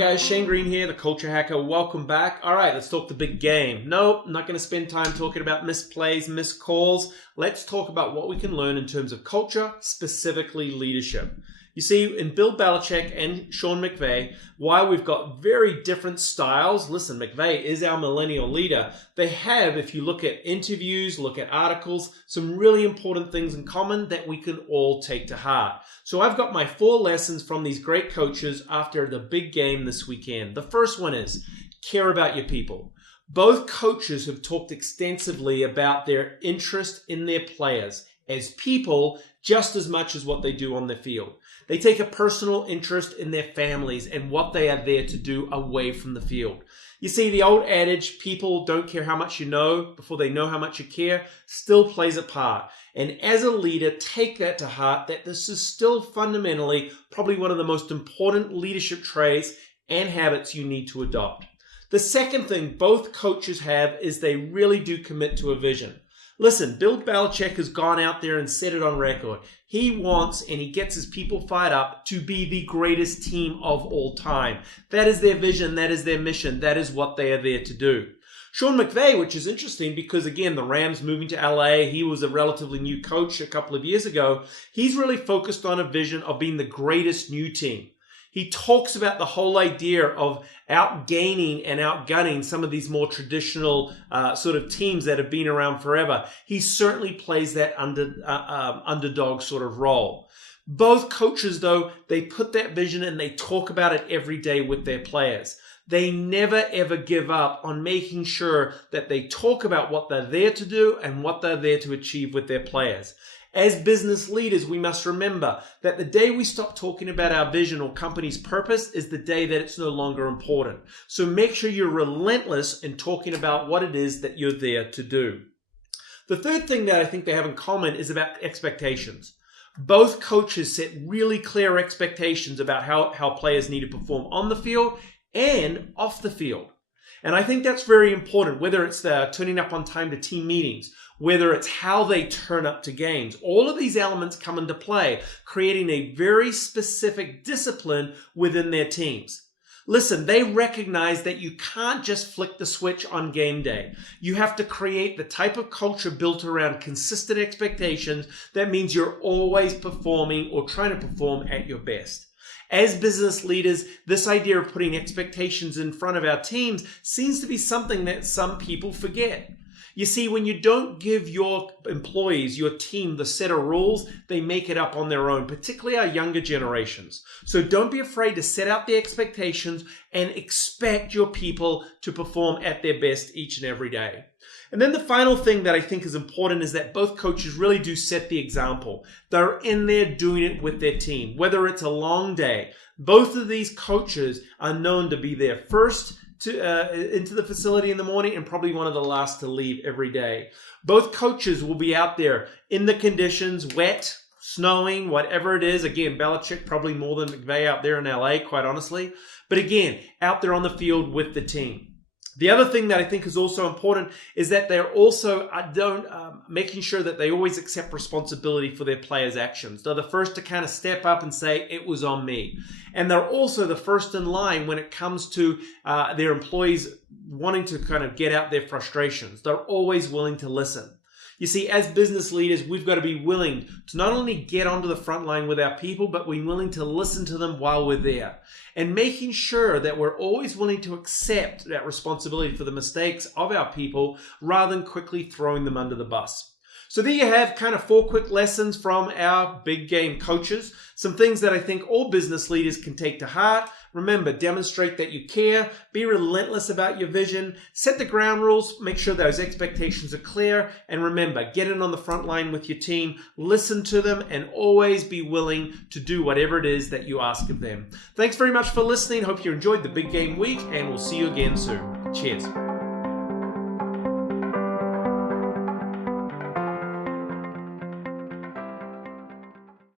guys, Shane Green here, the Culture Hacker. Welcome back. All right, let's talk the big game. Nope, I'm not going to spend time talking about missed plays, missed calls. Let's talk about what we can learn in terms of culture, specifically leadership. You see, in Bill Belichick and Sean McVay, while we've got very different styles, listen, McVay is our millennial leader. They have, if you look at interviews, look at articles, some really important things in common that we can all take to heart. So I've got my 4 lessons from these great coaches after the big game this weekend. The first one is care about your people. Both coaches have talked extensively about their interest in their players as people just as much as what they do on the field. They take a personal interest in their families and what they are there to do away from the field. You see, the old adage, people don't care how much you know before they know how much you care, still plays a part. And as a leader, take that to heart, that this is still fundamentally probably one of the most important leadership traits and habits you need to adopt. The second thing both coaches have is they really do commit to a vision. Listen, Bill Belichick has gone out there and set it on record. He wants, and he gets his people fired up to be the greatest team of all time. That is their vision. That is their mission. That is what they are there to do. Sean McVay, which is interesting because, again, the Rams moving to LA, he was a relatively new coach a couple of years ago. He's really focused on a vision of being the greatest new team. He talks about the whole idea of outgaining and outgunning some of these more traditional sort of teams that have been around forever. He certainly plays that underdog sort of role. Both coaches, though, they put that vision and they talk about it every day with their players. They never, ever give up on making sure that they talk about what they're there to do and what they're there to achieve with their players. As business leaders, we must remember that the day we stop talking about our vision or company's purpose is the day that it's no longer important. So make sure you're relentless in talking about what it is that you're there to do. The third thing that I think they have in common is about expectations. Both coaches set really clear expectations about how players need to perform on the field and off the field. And I think that's very important, whether it's turning up on time to team meetings, whether it's how they turn up to games. All of these elements come into play, creating a very specific discipline within their teams. Listen, they recognize that you can't just flick the switch on game day. You have to create the type of culture built around consistent expectations that means you're always performing or trying to perform at your best. As business leaders, this idea of putting expectations in front of our teams seems to be something that some people forget. You see, when you don't give your employees, your team, the set of rules, they make it up on their own, particularly our younger generations. So don't be afraid to set out the expectations and expect your people to perform at their best each and every day. And then the final thing that I think is important is that both coaches really do set the example. They're in there doing it with their team, whether it's a long day. Both of these coaches are known to be there first into the facility in the morning and probably one of the last to leave every day. Both coaches will be out there in the conditions, wet, snowing, whatever it is. Again, Belichick probably more than McVay out there in LA, quite honestly. But again, out there on the field with the team. The other thing that I think is also important is that they're also making sure that they always accept responsibility for their players' actions. They're the first to kind of step up and say, it was on me. And they're also the first in line when it comes to their employees wanting to kind of get out their frustrations. They're always willing to listen. You see, as business leaders, we've got to be willing to not only get onto the front line with our people, but we're willing to listen to them while we're there. And making sure that we're always willing to accept that responsibility for the mistakes of our people rather than quickly throwing them under the bus. So there you have kind of 4 quick lessons from our big game coaches. Some things that I think all business leaders can take to heart. Remember, demonstrate that you care, be relentless about your vision, set the ground rules, make sure those expectations are clear, and remember, get in on the front line with your team, listen to them, and always be willing to do whatever it is that you ask of them. Thanks very much for listening. Hope you enjoyed the big game week, and we'll see you again soon. Cheers.